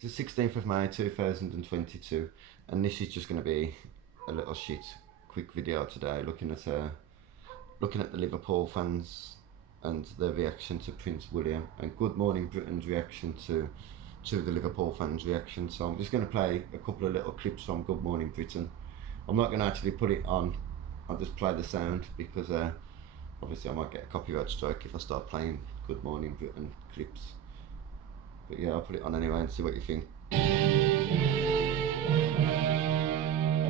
the 16th of May 2022, and this is just going to be a little quick video today looking at the Liverpool fans and their reaction to Prince William, and Good Morning Britain's reaction to the Liverpool fans' reaction. So I'm just going to play a couple of little clips from Good Morning Britain. I'm not going to actually put it on, I'll just play the sound because obviously I might get a copyright strike if I start playing Good Morning Britain clips. But yeah, I'll put it on anyway and see what you think. Well,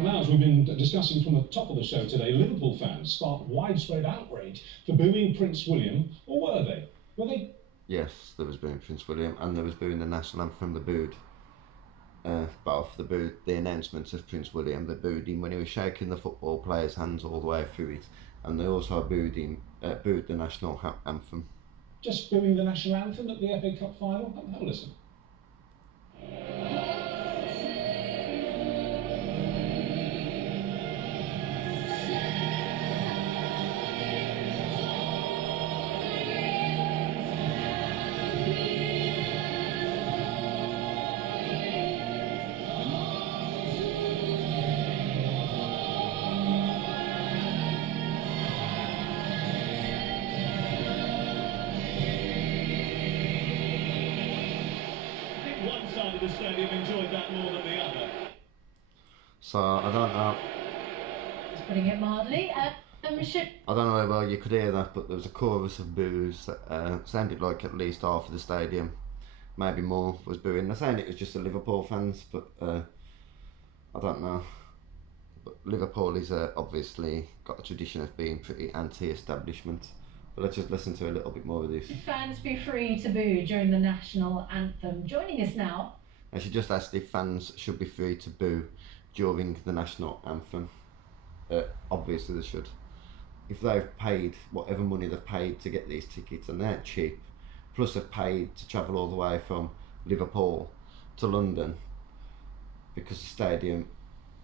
now, as we've been discussing from the top of the show today, Liverpool fans sparked widespread outrage for booing Prince William, or were they? Were they? Yes, there was booing Prince William, and there was booing the national anthem. They booed both. They booed the announcement of Prince William. They booed him when he was shaking the football players' hands all the way through it, and they also booed the national anthem. Just booing the national anthem at the FA Cup final? Have a listen. One side of the stadium enjoyed that more than the other. So I don't know. Just putting it mildly. I don't know how well you could hear that, but there was a chorus of boos that sounded like at least half of the stadium, maybe more, was booing. They're saying it was just the Liverpool fans, but I don't know. But Liverpool is obviously got a tradition of being pretty anti-establishment. But let's just listen to a little bit more of this. Fans be free to boo during the national anthem. Joining us now. And she just asked if fans should be free to boo during the national anthem. Obviously they should. If they've paid whatever money they've paid to get these tickets, and they're cheap, plus they've paid to travel all the way from Liverpool to London, because the stadium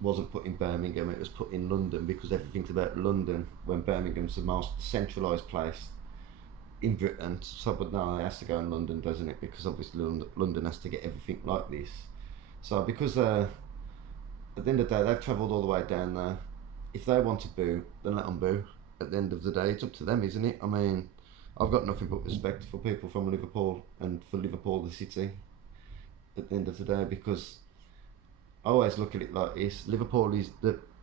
wasn't put in Birmingham, it was put in London because everything's about London, when Birmingham's the most centralised place in Britain. So, but no, it has to go in London, doesn't it? Because obviously London has to get everything like this. So because at the end of the day, they've travelled all the way down there. If they want to boo, then let them boo. At the end of the day, it's up to them, isn't it? I mean, I've got nothing but respect for people from Liverpool and for Liverpool the city at the end of the day, because I always look at it like this. Liverpool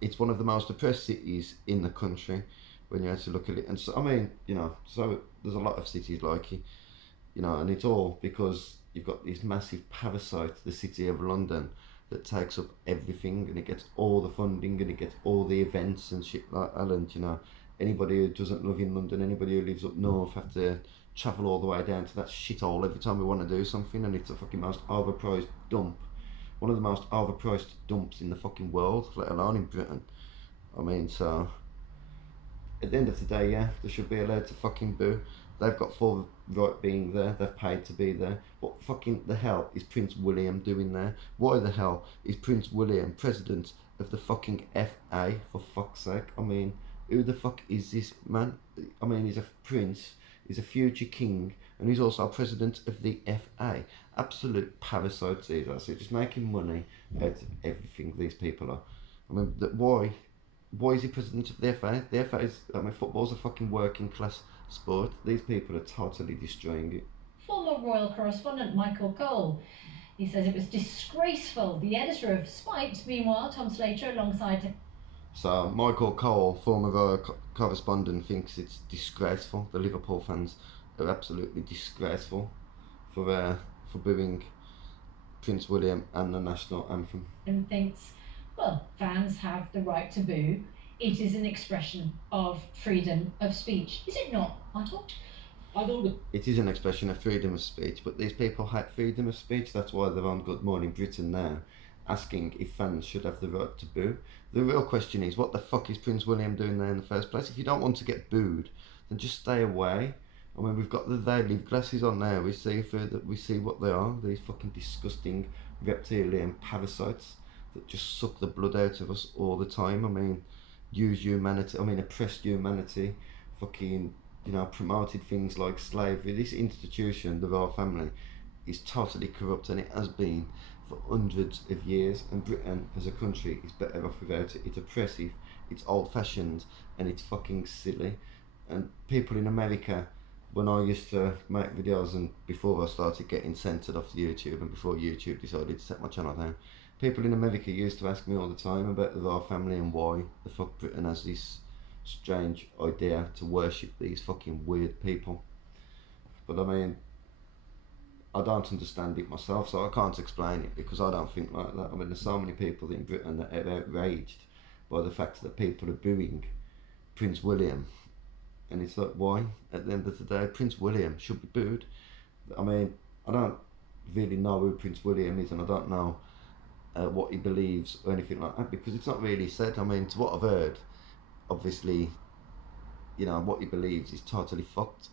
it's one of the most oppressed cities in the country when you actually look at it. And so, I mean, so there's a lot of cities like it, and it's all because you've got this massive parasite, the city of London, that takes up everything, and it gets all the funding and it gets all the events and shit like that. And anybody who doesn't live in London, anybody who lives up north, have to travel all the way down to that shithole every time we want to do something, and it's a fucking most overpriced dump. One of the most overpriced dumps in the fucking world, let alone in Britain. I mean, so at the end of the day, yeah, they should be allowed to fucking boo. They've got full right being there, they've paid to be there. What fucking the hell is Prince William doing there? Why the hell is Prince William president of the fucking FA, for fuck's sake? I mean, who the fuck is this man? I mean, he's a prince, he's a future king, and he's also president of the FA. Absolute parasites these are. So just making money out of everything these people are. I mean, why is he president of the FA? The FA is, I mean, football's a fucking working class sport. These people are totally destroying it. Former royal correspondent Michael Cole. He says it was disgraceful. The editor of Spite, meanwhile, Tom Slater, alongside him. So Michael Cole, former royal correspondent, thinks it's disgraceful. The Liverpool fans are absolutely disgraceful for booing Prince William and the national anthem. And thinks, well, fans have the right to boo. It is an expression of freedom of speech. Is it not, Michael? I thought it is an expression of freedom of speech, but these people hate freedom of speech. That's why they're on Good Morning Britain now, asking if fans should have the right to boo. The real question is, what the fuck is Prince William doing there in the first place? If you don't want to get booed, then just stay away. I mean, we've got the They Live glasses on now. We see what they are. These fucking disgusting reptilian parasites that just suck the blood out of us all the time. I mean, oppressed humanity, fucking, promoted things like slavery. This institution, the royal family, is totally corrupt, and it has been for hundreds of years. And Britain, as a country, is better off without it. It's oppressive, it's old-fashioned, and it's fucking silly. And people in America, when I used to make videos, and before I started getting censored off YouTube, and before YouTube decided to set my channel down, people in America used to ask me all the time about the royal family and why the fuck Britain has this strange idea to worship these fucking weird people. But I mean, I don't understand it myself, so I can't explain it because I don't think like that. I mean, there's so many people in Britain that are outraged by the fact that people are booing Prince William, and it's like, why? At the end of the day, Prince William should be booed. I mean, I don't really know who Prince William is, and I don't know what he believes or anything like that because it's not really said. I mean, to what I've heard, obviously, you know, what he believes is totally fucked.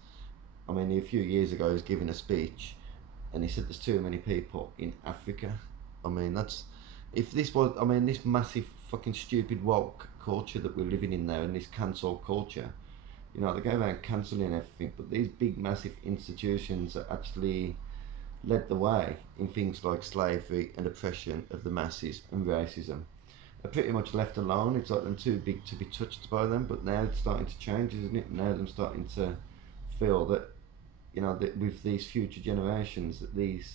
I mean, a few years ago, he was giving a speech, and he said there's too many people in Africa. I mean, that's if this was, I mean, this massive fucking stupid woke culture that we're living in now, and this cancel culture. You know, they go around cancelling everything, but these big, massive institutions that actually led the way in things like slavery and oppression of the masses and racism are pretty much left alone. It's like them too big to be touched by them, but now it's starting to change, isn't it? Now them starting to feel that, you know, that with these future generations, that these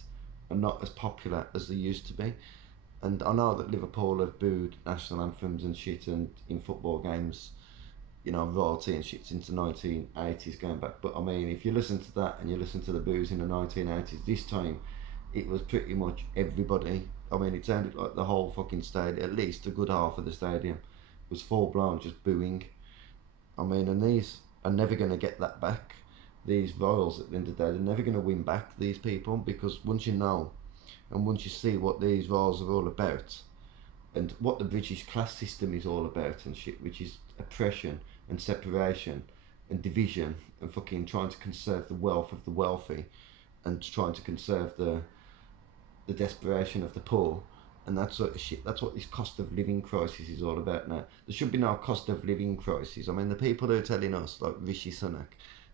are not as popular as they used to be. And I know that Liverpool have booed national anthems and shit, and in football games, you know, royalty and shit since the 1980s going back. But I mean, if you listen to that and you listen to the boos in the 1980s, this time it was pretty much everybody. I mean, it sounded like the whole fucking stadium, at least a good half of the stadium, was full blown just booing. I mean, and these are never going to get that back. These royals, at the end of the day, they're never going to win back these people, because once you know and once you see what these royals are all about and what the British class system is all about and shit, which is oppression and separation and division and fucking trying to conserve the wealth of the wealthy and trying to conserve the desperation of the poor and that sort of shit. That's what this cost of living crisis is all about now. There should be no cost of living crisis. I mean, the people who are telling us, like Rishi Sunak,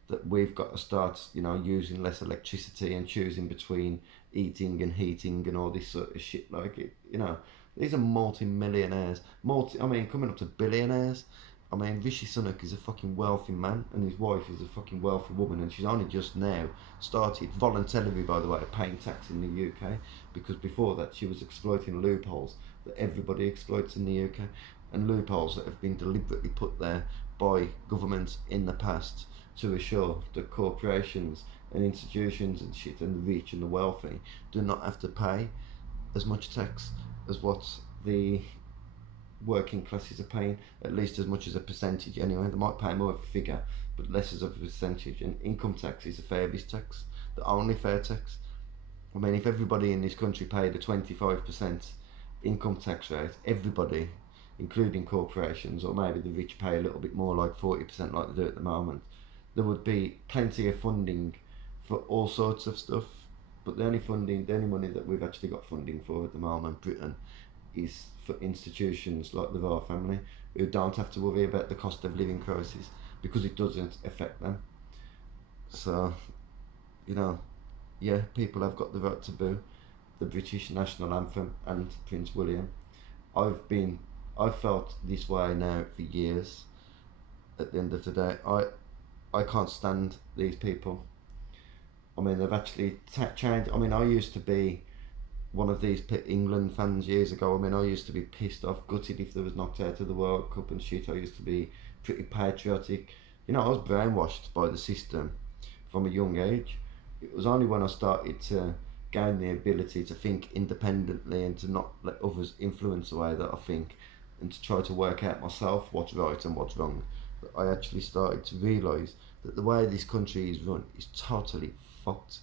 that we've got to start, you know, using less electricity and choosing between eating and heating and all this sort of shit, like it, you know, these are multi-millionaires, coming up to billionaires. I mean, Rishi Sunak is a fucking wealthy man, and his wife is a fucking wealthy woman, and she's only just now started, voluntarily by the way, paying tax in the UK, because before that she was exploiting loopholes that everybody exploits in the UK, and loopholes that have been deliberately put there by governments in the past to assure that corporations and institutions and shit and the rich and the wealthy do not have to pay as much tax as what the working classes are paying, at least as much as a percentage anyway. They might pay more of a figure, but less as a percentage. And income tax is the fairest tax, the only fair tax. I mean, if everybody in this country paid a 25% income tax rate, everybody, including corporations, or maybe the rich pay a little bit more, like 40% like they do at the moment, there would be plenty of funding for all sorts of stuff. But the only money that we've actually got funding for at the moment, Britain, is for institutions like the royal family, who don't have to worry about the cost of living crisis because it doesn't affect them. So, you know, yeah, people have got the right to boo the British national anthem and Prince William. I've felt this way now for years. At the end of the day, I can't stand these people. I mean, they've actually changed. I mean, I used to be one of these England fans years ago. I mean, I used to be pissed off, gutted if there was knocked out of the World Cup and shit. I used to be pretty patriotic. You know, I was brainwashed by the system from a young age. It was only when I started to gain the ability to think independently and to not let others influence the way that I think and to try to work out myself what's right and what's wrong, that I actually started to realise that the way this country is run is totally fucked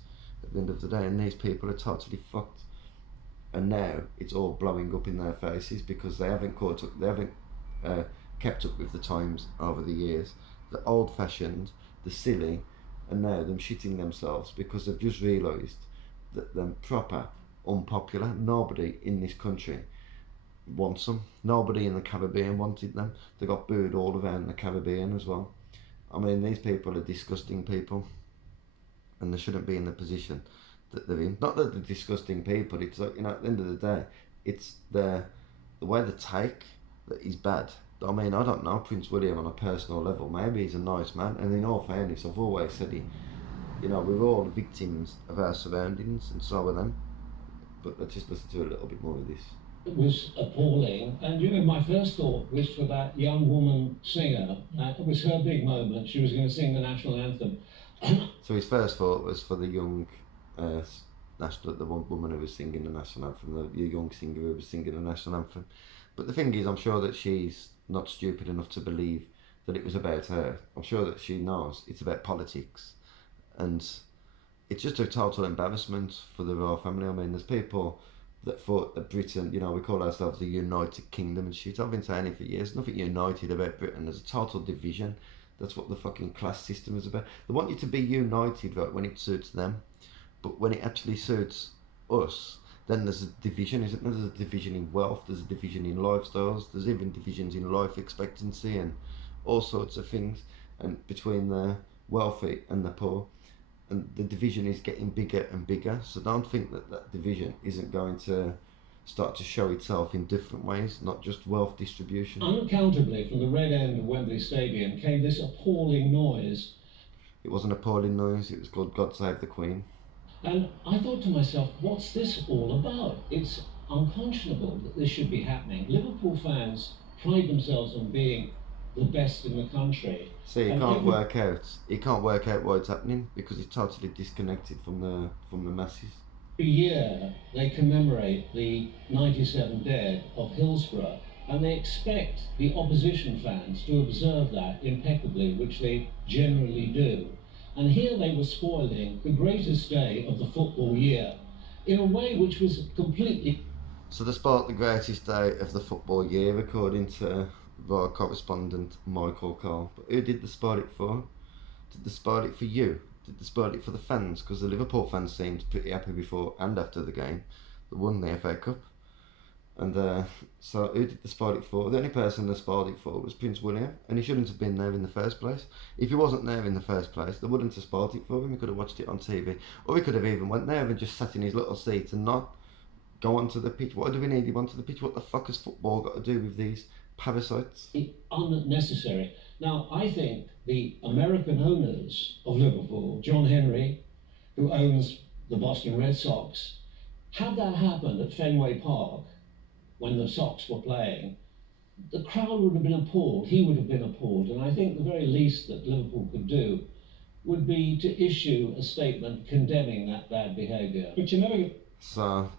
at the end of the day, and these people are totally fucked. And now it's all blowing up in their faces because they haven't caught up, they haven't kept up with the times over the years. The old fashioned, the silly, and now them shitting themselves because they've just realised that them proper unpopular. Nobody in this country wants them. Nobody in the Caribbean wanted them. They got booed all around the Caribbean as well. I mean, these people are disgusting people, and they shouldn't be in the position that they're in. Not that they're disgusting people. It's like, at the end of the day, it's the way they take that he's bad. I mean, I don't know Prince William on a personal level. Maybe he's a nice man, and in all fairness, I've always said we're all victims of our surroundings, and so are them. But let's just listen to a little bit more of this. It was appalling, and my first thought was for that young woman singer. It was her big moment. She was going to sing the national anthem. So his first thought was for the young the one woman who was singing the national anthem, the young singer who was singing the national anthem. But the thing is, I'm sure that she's not stupid enough to believe that it was about her. I'm sure that she knows it's about politics, and it's just a total embarrassment for the royal family. I mean, there's people that thought that Britain, we call ourselves the United Kingdom and shit. I've been saying it for years. Nothing united about Britain. There's a total division. That's what the fucking class system is about. They want you to be united, right, when it suits them. But when it actually suits us, then there's a division, isn't there? There's a division in wealth, there's a division in lifestyles, there's even divisions in life expectancy and all sorts of things, and between the wealthy and the poor. And the division is getting bigger and bigger, so don't think that division isn't going to start to show itself in different ways, not just wealth distribution. Unaccountably, from the red end of Wembley Stadium came this appalling noise. It wasn't appalling noise, it was called God Save the Queen. And I thought to myself, what's this all about? It's unconscionable that this should be happening. Liverpool fans pride themselves on being the best in the country. So he can't work out why it's happening because he's totally disconnected from the masses. Every year they commemorate the 97 dead of Hillsborough, and they expect the opposition fans to observe that impeccably, which they generally do. And here they were spoiling the greatest day of the football year in a way which was completely... So they spoiled the greatest day of the football year, according to royal correspondent Michael Cole. But who did they spoil it for? Did they spoil it for you? Did they spoil it for the fans? Because the Liverpool fans seemed pretty happy before and after the game. They won the FA Cup. And so who did they spoil it for? The only person they spoiled it for was Prince William, and he shouldn't have been there in the first place. If he wasn't there in the first place, they wouldn't have spoiled it for him. He could have watched it on TV, or he could have even went there and just sat in his little seat and not go onto the pitch. Why do we need him onto the pitch? What the fuck has football got to do with these parasites? Unnecessary. Now, I think the American owners of Liverpool, John Henry, who owns the Boston Red Sox, had that happened at Fenway Park, when the Sox were playing, the crowd would have been appalled, he would have been appalled, and I think the very least that Liverpool could do would be to issue a statement condemning that bad behaviour. But you never... So,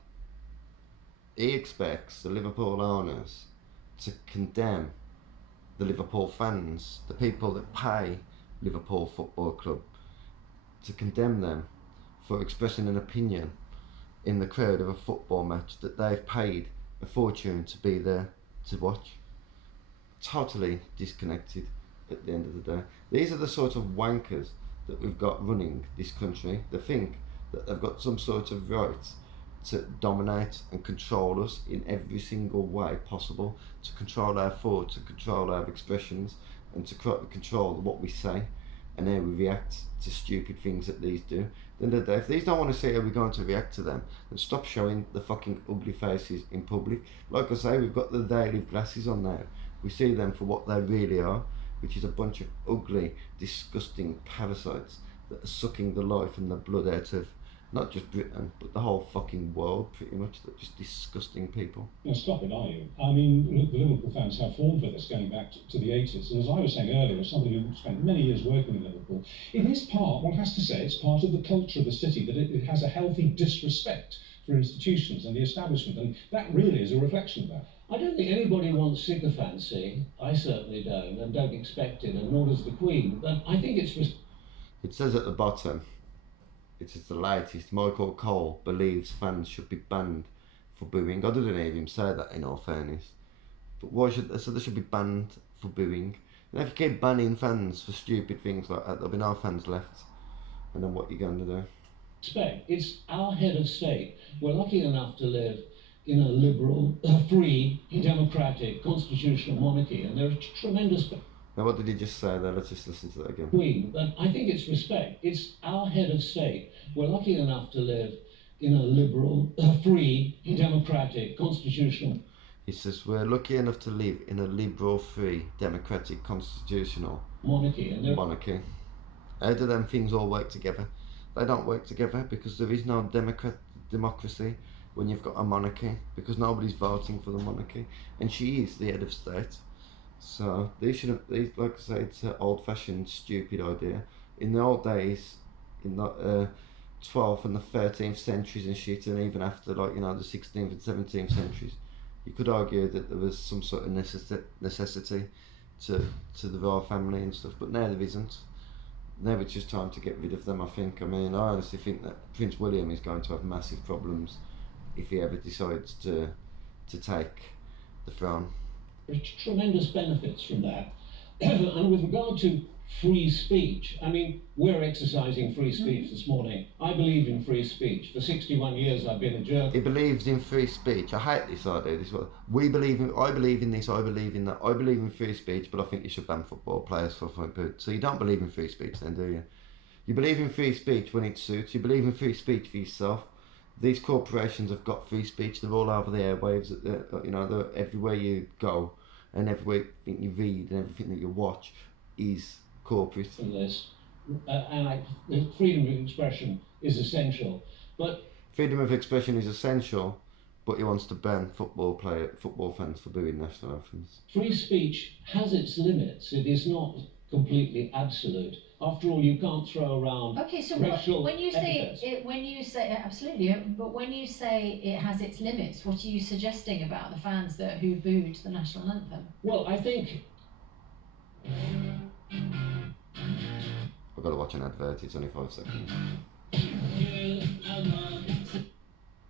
he expects the Liverpool owners to condemn the Liverpool fans, the people that pay Liverpool Football Club, to condemn them for expressing an opinion in the crowd of a football match that they've paid a fortune to be there to watch. Totally disconnected at the end of the day. These are the sort of wankers that we've got running this country. They think that they've got some sort of right to dominate and control us in every single way possible, to control our thoughts, to control our expressions, and to control what we say and how we react to stupid things that these do. Then the day, if these don't want to see how we're going to react to them, then stop showing the fucking ugly faces in public. Like I say, we've got the daily glasses on now. We see them for what they really are, which is a bunch of ugly, disgusting parasites that are sucking the life and the blood out of not just Britain, but the whole fucking world, pretty much. They're just disgusting people. Well, stop it, are you? I mean, the Liverpool fans have formed for this going back to the 80s. And as I was saying earlier, as somebody who spent many years working in Liverpool, it is part, one has to say, it's part of the culture of the city that it has a healthy disrespect for institutions and the establishment. And that really is a reflection of that. I don't think anybody wants sycophancy. I certainly don't, and don't expect it, and nor does the Queen. But I think it's... It says at the bottom, it is the latest. Michael Cole believes fans should be banned for booing. I didn't hear him say that, in all fairness. But why should they? So they should be banned for booing. And if you keep banning fans for stupid things like that, there'll be no fans left. And then what are you going to do? It's our head of state. We're lucky enough to live in a liberal, free, democratic, constitutional monarchy, and there's tremendous... Now, what did he just say there? Let's just listen to that again. Queen, but I think it's respect. It's our head of state. We're lucky enough to live in a liberal, free, democratic, constitutional. He says, we're lucky enough to live in a liberal, free, democratic, constitutional monarchy. And monarchy. How do them things all work together? They don't work together because there is no democracy when you've got a monarchy, because nobody's voting for the monarchy, and she is the head of state. So these, like I say, it's an old-fashioned, stupid idea. In the old days, in the 12th and the 13th centuries and shit, and even after, like, you know, the 16th and 17th centuries, you could argue that there was some sort of necessity to the royal family and stuff, but now there isn't. Now it's just time to get rid of them, I think. I mean, I honestly think that Prince William is going to have massive problems if he ever decides to take the throne. There's tremendous benefits from that. And with regard to free speech, I mean, we're exercising free speech this morning. I believe in free speech. For 61 years I've been a journalist. He believes in free speech. I hate this idea. This one. I believe in this, I believe in that. I believe in free speech, but I think you should ban football players for football. So you don't believe in free speech then, do you? You believe in free speech when it suits. You believe in free speech for yourself. These corporations have got free speech. They're all over the airwaves. You know, they're everywhere you go, and everything you read and everything that you watch is corporate. And freedom of expression is essential, but freedom of expression is essential, but he wants to ban football fans for booing national anthems. Free speech has its limits. It is not completely absolute. After all, you can't throw around. Okay, so racial when you epithets. say absolutely, but when you say it has its limits, what are you suggesting about the fans who booed the national anthem? Well, I think I've got to watch an advert. It's only 5 seconds.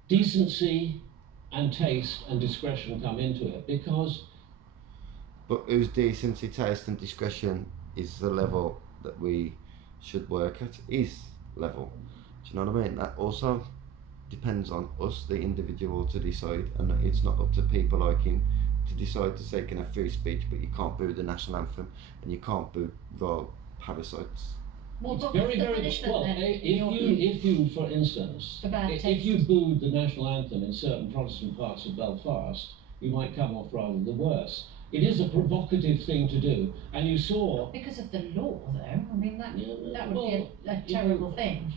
Decency and taste and discretion come into it, because. But whose decency, taste, and discretion is the level that we should work at? Is level. Do you know what I mean? That also depends on us, the individual, to decide, and it's not up to people like him to decide to say you can have free speech, but you can't boo the national anthem and you can't boo royal parasites. Well, It's very, very well. If you, for instance, if you booed the national anthem in certain Protestant parts of Belfast, you might come off rather the worse. It is a provocative thing to do, and you saw. Because of the law, though. I mean, that would be a terrible thing.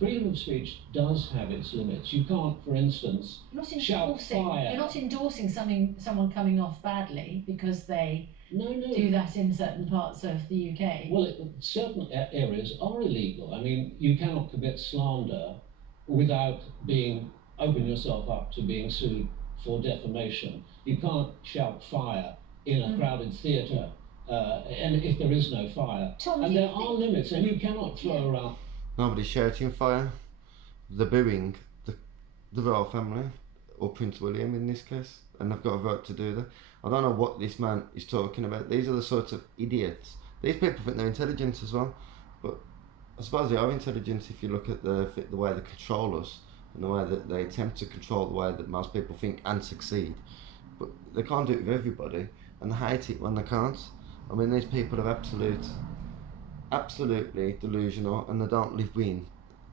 Freedom of speech does have its limits. You can't, for instance, shout fire. You're not endorsing someone coming off badly because they do that in certain parts of the UK. Well, certain areas are illegal. I mean, you cannot commit slander without open yourself up to being sued for defamation. You can't shout fire in a crowded theatre, and if there is no fire. Tom, and there are limits, and you cannot throw around. Nobody's shouting fire. They're booing the royal family, or Prince William in this case, and they've got a right to do that. I don't know what this man is talking about. These are the sorts of idiots. These people think they're intelligent as well, but I suppose they are intelligent if you look at the way they control us and the way that they attempt to control the way that most people think and succeed. But they can't do it with everybody, and they hate it when they can't. I mean, these people are absolutely delusional, and they don't live within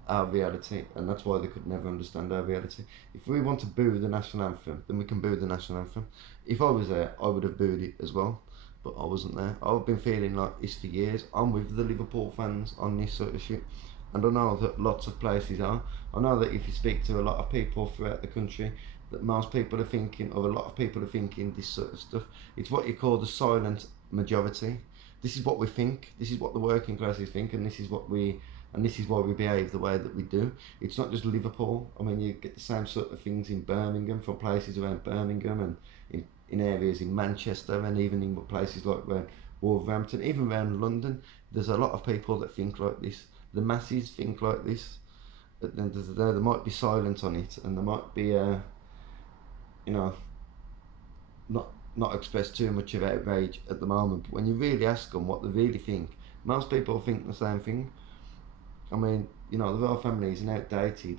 our reality, and that's why they could never understand our reality. If we want to boo the national anthem, then we can boo the national anthem. If I was there, I would have booed it as well, but I wasn't there. I've been feeling like this for years. I'm with the Liverpool fans on this sort of shit, and I know that lots of places are. I know that if you speak to a lot of people throughout the country, that most people are thinking, or a lot of people are thinking this sort of stuff. It's what you call the silent majority. This is what we think. This is what the working classes think, and this is why we behave the way that we do. It's not just Liverpool. I mean, you get the same sort of things in Birmingham, from places around Birmingham, and in areas in Manchester, and even in places like Wolverhampton, even around London. There's a lot of people that think like this. The masses think like this. At the end of the day, they might be silent on it, and they might be, not express too much of outrage at the moment. But when you really ask them what they really think, most people think the same thing. I mean, the royal family is an outdated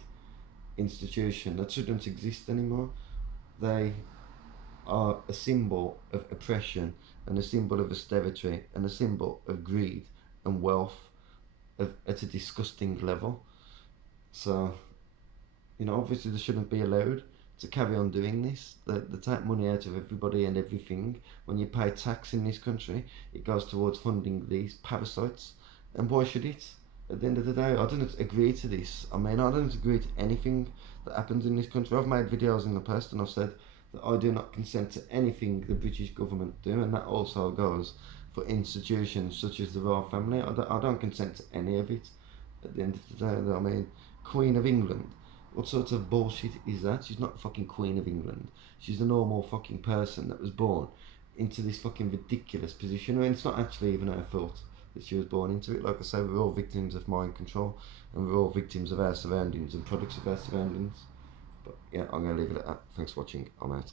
institution that shouldn't exist anymore. They are a symbol of oppression and a symbol of austerity and a symbol of greed and wealth at a disgusting level. So, obviously they shouldn't be allowed to carry on doing this. They take money out of everybody and everything. When you pay tax in this country, it goes towards funding these parasites. And why should it? At the end of the day, I don't agree to this. I mean, I don't agree to anything that happens in this country. I've made videos in the past and I've said that I do not consent to anything the British government do, and that also goes for institutions such as the royal family. I don't consent to any of it. At the end of the day, I mean, Queen of England. What sort of bullshit is that? She's not the fucking Queen of England. She's a normal fucking person that was born into this fucking ridiculous position. I mean, it's not actually even her fault that she was born into it. Like I say, we're all victims of mind control, and we're all victims of our surroundings and products of our surroundings. But yeah, I'm going to leave it at that. Thanks for watching. I'm out.